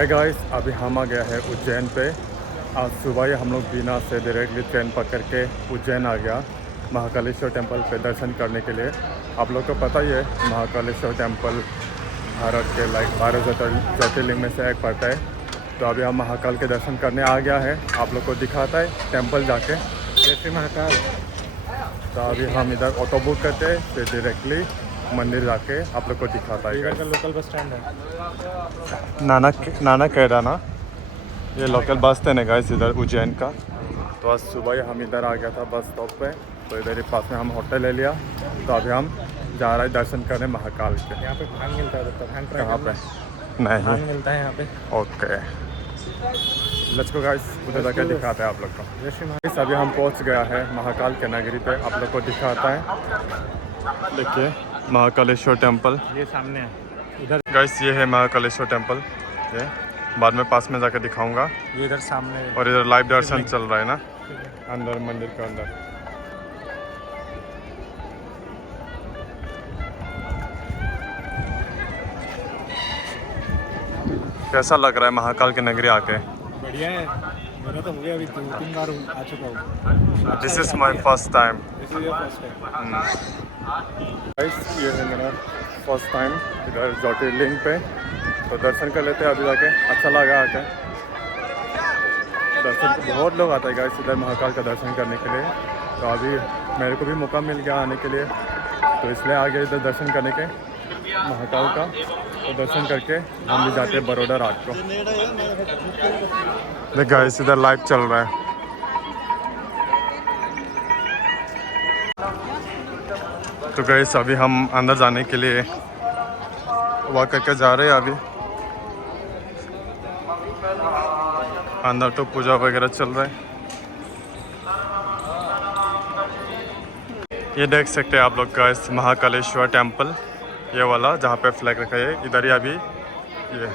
है गाइस, अभी हम आ गया है उज्जैन पे। आज सुबह ही हम लोग बीना से डायरेक्टली ट्रेन पकड़ के उज्जैन आ गया महाकालेश्वर टेंपल पे दर्शन करने के लिए। आप लोग को पता ही है महाकालेश्वर टेंपल भारत के 12 ज्योतिर्लिंग में से एक पड़ता है। तो अभी हम महाकाल के दर्शन करने आ गया है। आप लोग को दिखाता है टेंपल जाके जैसे महाकाल। तो अभी हम इधर ऑटो बुक करते हैं, फिर डायरेक्टली मंदिर जाके आप लोग को दिखाता है। इधर का लोकल बस स्टैंड है नाना कैरा ना, ये लोकल बस स्टैंड है गाइस इधर उज्जैन का। तो आज सुबह ही हम इधर आ गया था बस स्टॉप पे, तो इधर ही पास में हम होटल ले लिया। तो अभी हम जा रहे हैं दर्शन करने महाकाल के। यहाँ पे भांग मिलता है, तो भांग कहाँ पे? नहीं, भांग मिलता है यहाँ पे। ओके, लेट्स गो गाइस, उधर जाकर दिखाते हैं आप लोग को। गाइस अभी हम पहुंच गया है महाकाल के नगरी पे, आप लोग को दिखाता है। देखिए महाकालेश्वर टेंपल, ये सामने है इधर। गाइस ये है महाकालेश्वर टेंपल। ये बाद में पास में जाकर दिखाऊंगा। ये इधर सामने है। और इधर लाइव दर्शन चल रहा है ना अंदर, मंदिर के अंदर। कैसा लग रहा है महाकाल की नगरी आके? बढ़िया है, मेरा तो हो गया, अभी 2-3 बार आ चुका हूँ। This is my first time. This is your first time. Guys ये है मेरा फर्स्ट टाइम इधर ज्योतिर्लिंग पे। तो दर्शन कर लेते हैं अभी जाके, अच्छा लगा आके। दर्शन बहुत लोग आते हैं गाइस इधर महाकाल का दर्शन करने के लिए। तो अभी मेरे को भी मौका मिल गया आने के लिए, तो इसलिए आ गया इधर दर्शन करने के महाकाल का। तो दर्शन करके हम भी जाते हैं बड़ौदा रात को। देख गाइस इधर लाइव चल रहा है। तो गाइस अभी हम अंदर जाने के लिए वॉक करके जा रहे हैं। अभी अंदर तो पूजा वगैरह चल रहा है। ये देख सकते हैं आप लोग गाइस महाकालेश्वर टेंपल, ये वाला जहाँ पे फ्लैग रखा है। इधर ही अभी ये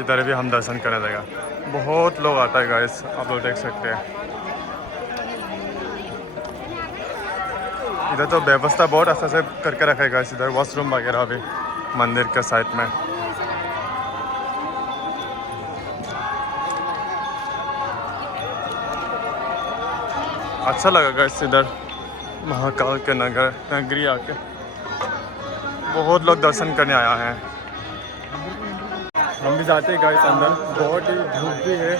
इधर भी हम दर्शन करने जाएगा। बहुत लोग आता है गाइस, आप लोग देख सकते हैं। इधर तो व्यवस्था बहुत अच्छा से करके रखा है गाइस। इधर वॉशरूम वगैरह भी मंदिर के साइड में। अच्छा लगा गाइस इधर महाकाल के नगरी आके। बहुत लोग दर्शन करने आया हैं। हम भी जाते हैं गाइस अंदर, बहुत ही धूप भी है,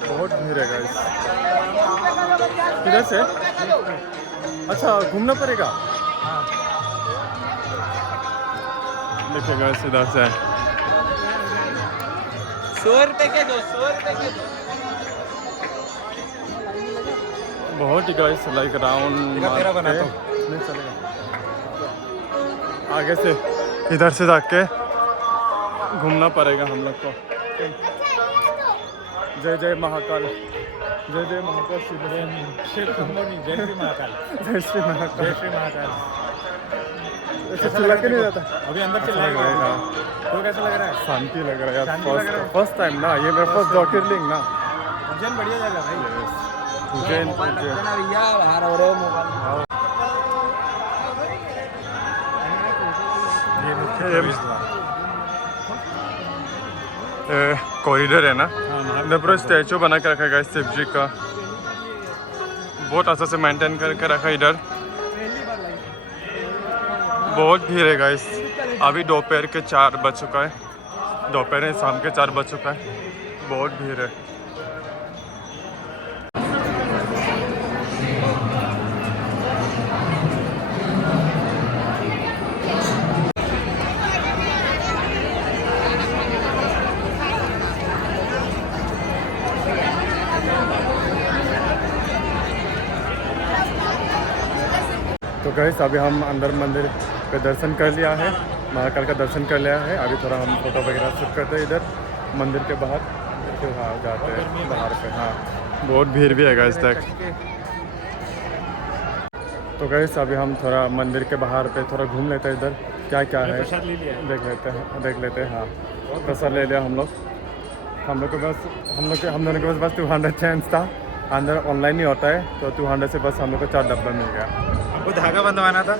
बहुत भीड़ है गाइस। किधर से? अच्छा घूमना पड़ेगा। देखिए गाइस इधर से 100 रुपए के दो, 100 रुपए के दो। बहुत ही गाइस लाइक राउंड तेरा बना दो। नहीं चलेगा, आगे से इधर से जाके घूमना पड़ेगा हम लोग को। जय जय महाकाल, जय जय महाकाल, जय श्री महाकाल, जय श्री महाकाल, जय श्री महाकाल। ऐसे चिल्ला के नहीं जाता अभी अंदर अच्छा चल लग रहा है। हाँ, तो कैसा लग रहा है? शांति लग रहा है यार। शांति लग रहा है। फर्स्ट टाइम ना, ये मेरा फर्स्ट ज्योतिर्लिंग ना। उज्जैन बढ़िया जगह भाई। उज्जैन भैया बाहर हो रहे हो मोबाइल। कॉरिडोर है ना, इधर पूरा स्टैचू बना के रखा है गाइस शिव जी का। बहुत अच्छा से मेंटेन करके रखा है इधर। बहुत भीड़ है गाइस। अभी दोपहर के 4 बज चुका है, दोपहर शाम के 4 बज चुका है। बहुत भीड़ है। तो गाइस अभी हम अंदर मंदिर पे दर्शन कर लिया है, महाकाल का दर्शन कर लिया है। अभी थोड़ा हम फोटो वगैरह शूट करते हैं इधर मंदिर के बाहर, फिर हाँ जाते हैं बाहर पे। हाँ बहुत भीड़ भी है गाइस तक। तो गाइस अभी हम थोड़ा मंदिर के बाहर पे थोड़ा घूम लेते हैं, इधर क्या क्या है देख लेते हैं। हाँ प्रसाद ले लिया हम लोग। हम दोनों के बस 200 चेंज था। अंदर ऑनलाइन ही होता है, तो 200 से बस हम लोग को 4 डब्बा मिल गया। वो धागा बनवाना था,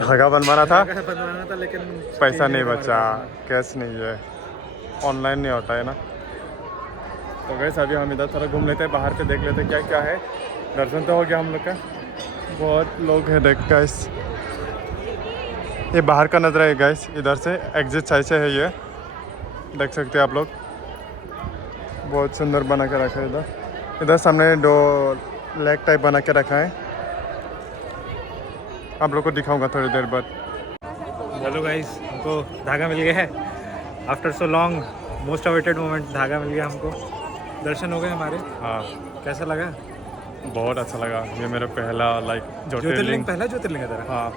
धागा बनवाना था, लेकिन पैसा नहीं बचा, कैश नहीं है। ऑनलाइन नहीं होता है ना। तो गैस अभी हम इधर थोड़ा घूम लेते हैं, बाहर से देख लेते हैं क्या क्या है। दर्शन तो हो गया हम लोग का। बहुत लोग हैं देख गाइस। ये बाहर का नज़ारा है गाइस, इधर से एग्जिट साइड से है ये, देख सकते हैं आप लोग। बहुत सुंदर बना के रखा है इधर। इधर सामने 2 लेक टाइप बना के रखा है, आप लोग को दिखाऊंगा थोड़ी देर बाद। हेलो गाइस, हमको धागा मिल गया है। After so long most awaited moment धागा मिल गया हमको। दर्शन हो गए हमारे। हाँ कैसा लगा? बहुत अच्छा लगा। ये मेरा पहला लाइक ज्योतिर्लिंग, पहला ज्योतिर्लिंग है तेरा? हाँ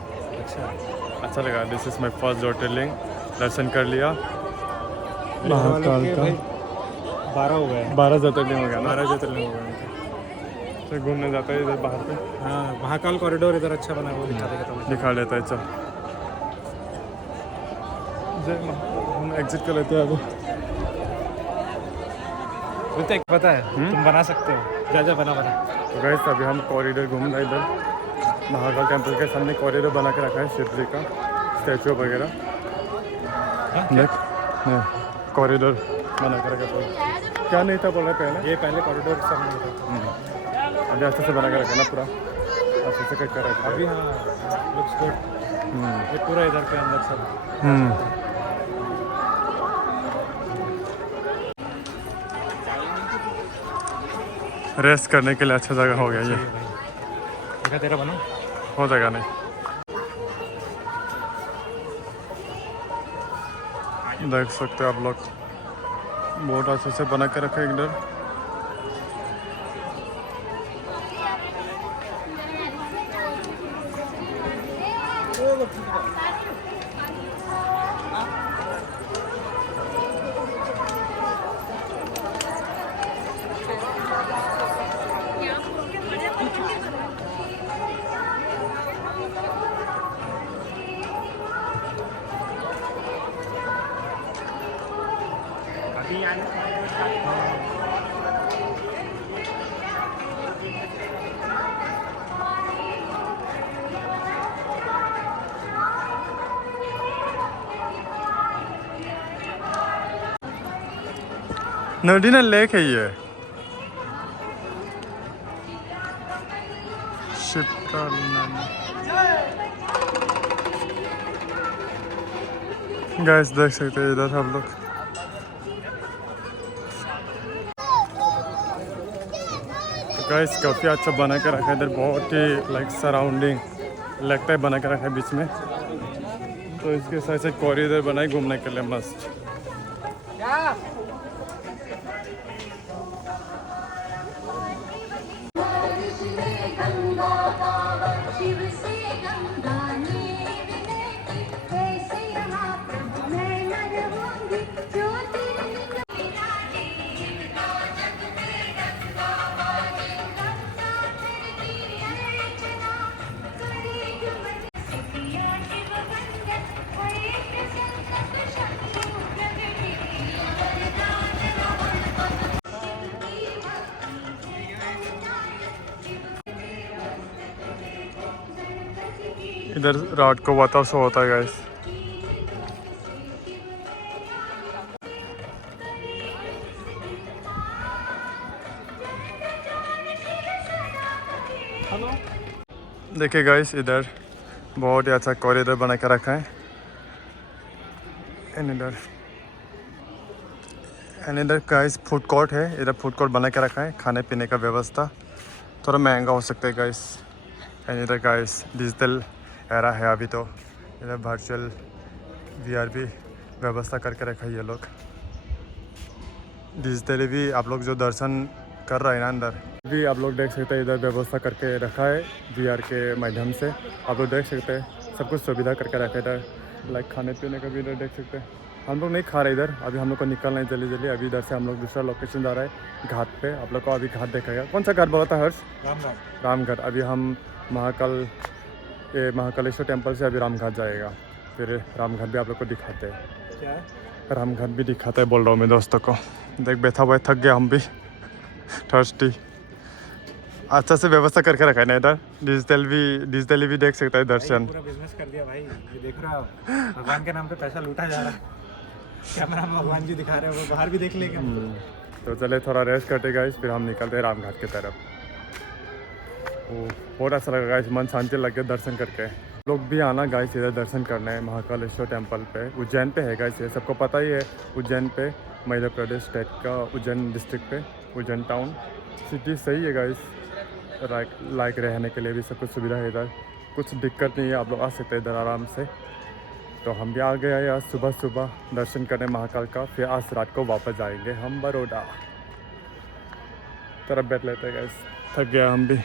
अच्छा लगा। दिस इज़ माई फर्स्ट ज्योतिर्लिंग। दर्शन कर लिया महाकाल का। 12 हो गए। 12 ज्योतिर्लिंग हो गया ना। 12 ज्योतिर्लिंग हो गए। तो घूमने जाता है इधर बाहर पे। हाँ, महाकाल कॉरिडोर इधर अच्छा बना है, वो दिखा देगा तुम्हें। दिखा लेता है, चल हम एग्जिट कर लेते हैं अभी। ऋतिक पता है तुम बना सकते हो, जा बना। तो गाइस अभी हम कॉरिडोर घूम रहे हैं इधर। महाकाल टेम्पल के सामने कॉरिडोर बना के रखा है, शिव जी का स्टैचू वगैरह। नहीं, कॉरिडोर बना के रखा है। क्या नहीं था बोल रहे पहले? ये पहले कॉरिडोर सब नहीं था। अभी अच्छे से बना के रखा ना, पूरा अच्छे से कट कर रखा है अभी। हाँ, लुक्स गुड। ये पूरा इधर के अंदर सब। रेस्ट करने के लिए अच्छा जगह हो गया ये। देखा तेरा बना हो जाएगा नहीं। देख सकते हो आप लोग, बहुत अच्छे से बना के रखा है इधर। नदी ना लेक है ये, गैस देख सकते हैं इधर आप लोग। तो गैस काफ़ी अच्छा बना के रखा है इधर, बहुत ही लाइक सराउंडिंग लगता है बना के रखा है बीच में। तो इसके साथ से कॉरिडोर बनाए घूमने के लिए मस्त। इधर रात को वाता शो होता है गाइस। देखिए गाइस इधर बहुत ही अच्छा कॉरिडोर बना के रखा है। एंड इधर गाइस फूड कोर्ट है, इधर फूड कोर्ट बना के रखा है, खाने पीने का व्यवस्था थोड़ा महंगा हो सकता है गाइस। एंड इधर गाइस डिजिटल एरा है अभी, तो इधर वर्चुअल VR भी व्यवस्था करके रखा है ये लोग। डिजिटली भी आप लोग जो दर्शन कर रहे हैं ना अंदर भी आप लोग देख सकते हैं, इधर व्यवस्था करके रखा है VR के माध्यम से। आप लोग देख सकते हैं सब कुछ सुविधा करके रखा है इधर, लाइक खाने पीने का भी इधर देख सकते हैं। हम लोग नहीं खा रहे इधर, अभी हम लोग को निकलना है जल्दी जल्दी। अभी इधर से हम लोग दूसरा लोकेशन जा रहा है घाट पे। आप लोग को अभी घाट देखेगा। कौन सा घाट बोला था हर्ष? रामघाट। अभी हम महाकालेश्वर टेम्पल से अभी रामघाट जाएगा, फिर रामघाट भी आप लोग को दिखाते हैं। क्या रामघाट भी दिखाता है बोल रहा हूँ मैं दोस्तों को। देख बैठा हुआ थक गया हम भी, थर्स्टी। अच्छा से व्यवस्था करके रखा है ना इधर। डिजिटली भी देख सकता है दर्शन। पूरा बिजनेस कर दिया भाई, ये देख रहा हो, भगवान के नाम पे पैसा लूटा जा रहा है। कैमरा में भगवान जी दिखा रहे हैं, वो बाहर भी देख लेंगे हम। तो चले थोड़ा रेस्ट करते गाइस, फिर हम निकलते हैं रामघाट की तरफ। वो बहुत अच्छा लगा गाइस, मन शांति लग गया दर्शन करके। लोग भी आना गाइस इधर दर्शन करने महाकालेश्वर टेम्पल पे। उज्जैन पे है गाइस, ये सबको पता ही है। उज्जैन पे मध्य प्रदेश स्टेट का उज्जैन डिस्ट्रिक्ट पे उज्जैन टाउन सिटी सही है गाइस। लाइक रहने के लिए भी सब कुछ सुविधा है इधर, कुछ दिक्कत नहीं है, आप लोग आ सकते हैं इधर आराम से। तो हम भी आ गए हैं आज सुबह सुबह दर्शन करने महाकाल का, फिर आज रात को वापस जाएंगे हम बड़ौदा। तरफ बैठ लेते हैं गाइस, थक गया हम भी।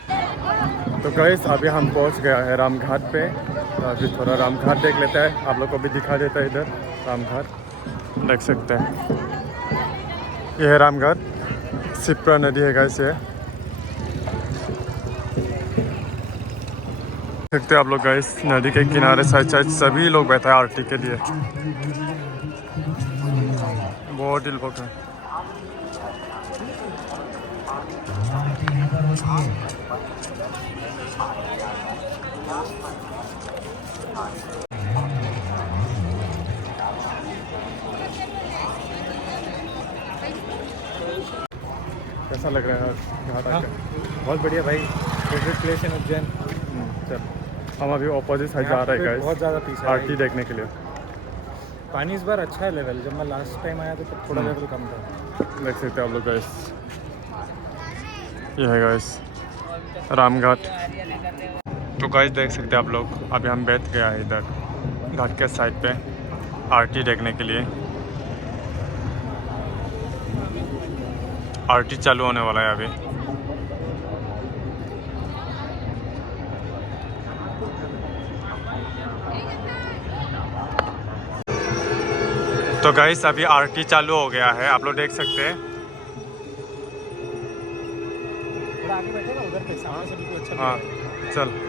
तो गाइस अभी हम पहुंच गया है रामघाट पे, तो अभी थोड़ा रामघाट देख लेता है, आप लोग को भी दिखा देता है इधर रामघाट देख सकते हैं। ये है रामघाट, शिप्रा नदी है गाइस ये, देखते हैं आप लोग गाइस। नदी के किनारे साइड साइड सभी लोग बैठे हैं आरती के लिए, बहुत ही लोग हैं। कैसा लग रहा है घाट आकर? बहुत बढ़िया भाई, फेवरेट प्लेस इन उज्जैन। चल हम अभी ऑपोजिट साइड जा रहे हैं गाइस, बहुत ज़्यादा पीस है आरती देखने के लिए। पानी इस बार अच्छा है लेवल, जब मैं लास्ट टाइम आया तो तब थोड़ा लेवल कम था। देख सकते हैं आप लोग गाइस, ये है गाइस रामघाट। तो गाइस देख सकते हैं आप लोग, अभी हम बैठ गया है इधर घाट के साइड पे आरती देखने के लिए। आरती चालू होने वाला है अभी। तो गाइस अभी आरती चालू हो गया है, आप लोग देख सकते हैं। थोड़ा आगे बैठेगा उधर पे, सामने से बिल्कुल अच्छा हाँ चल।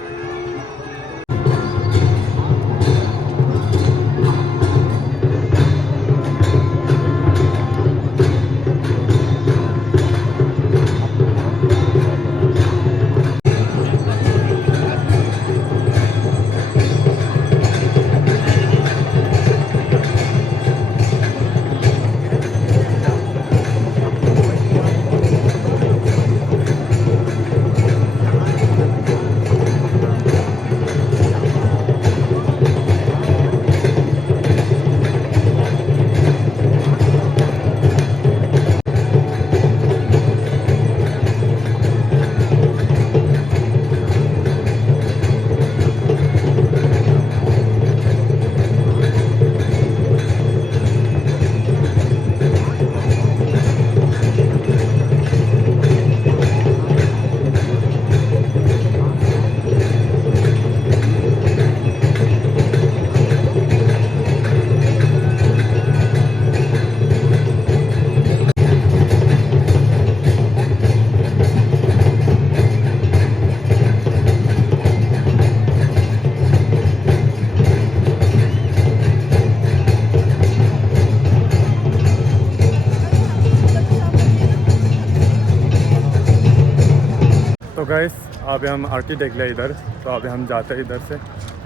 तो गाइस अभी हम आरती देख लिया इधर, तो अभी हम जाते हैं इधर से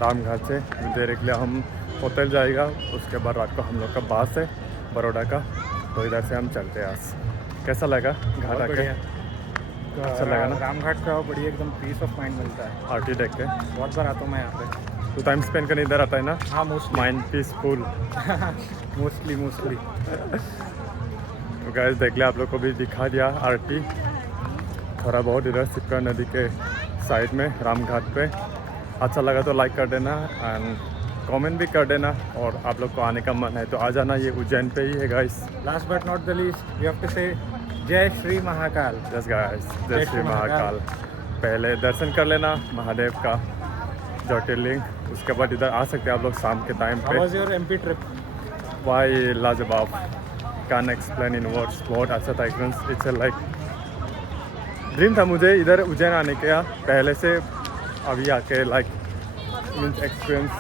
रामघाट से डायरेक्टली हम होटल जाएगा, उसके बाद रात को हम लोग का बस है बड़ौदा का, तो इधर से हम चलते हैं आज। कैसा लगा घाट आके? अच्छा लगा ना? रामघाट का बढ़िया, एकदम पीस ऑफ माइंड मिलता है आरती देख के। बहुत बार आता हूँ मैं यहाँ पे। तो टाइम स्पेंड करने इधर आता है ना? हाँ मोस्टली माइंड पीसफुल। मोस्टली तो गाइस देख लिया, आप लोग को भी दिखा दिया आरती थोड़ा बहुत इधर शिप्रा नदी के साइड में रामघाट पे। अच्छा लगा तो लाइक कर देना एंड कमेंट भी कर देना, और आप लोग को आने का मन है तो आ जाना, ये उज्जैन पे ही है guys. Last but not the least we have to say Jai Shri Mahakal. Yes guys, जय श्री महाकाल। पहले दर्शन कर लेना महादेव का ज्योतिर्लिंग, उसके बाद इधर आ सकते हैं आप लोग शाम के टाइम पे। How was your MP trip? भाई लाजवाब, कैन एक्सप्लेन इन वर्ड्स। बहुत अच्छा था एक्सपीरियंस, इट्स लाइक ड्रीम था मुझे इधर उज्जैन आने का पहले से, अभी आके लाइक मीन्स एक्सपीरियंस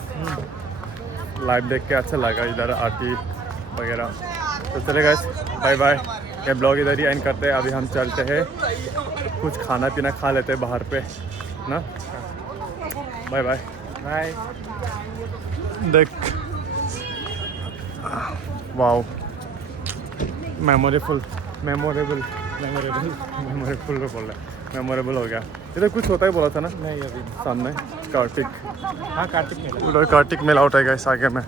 लाइव देख के अच्छा लगा इधर आरती वगैरह। तो चले गाइस, बाय बाय, ये ब्लॉग इधर ही एंड करते हैं। अभी हम चलते हैं, कुछ खाना पीना खा लेते हैं बाहर पे ना। Bye bye bye. देख wow, memorable memorable memorable memorable बोल रहा है, मेमोरेबल हो गया। इधर कुछ होता ही बोला था ना नहीं अभी सामने, कार्तिक, हाँ कार्तिक मेला। उधर कार्तिक मेला होता है गाइस आगे में।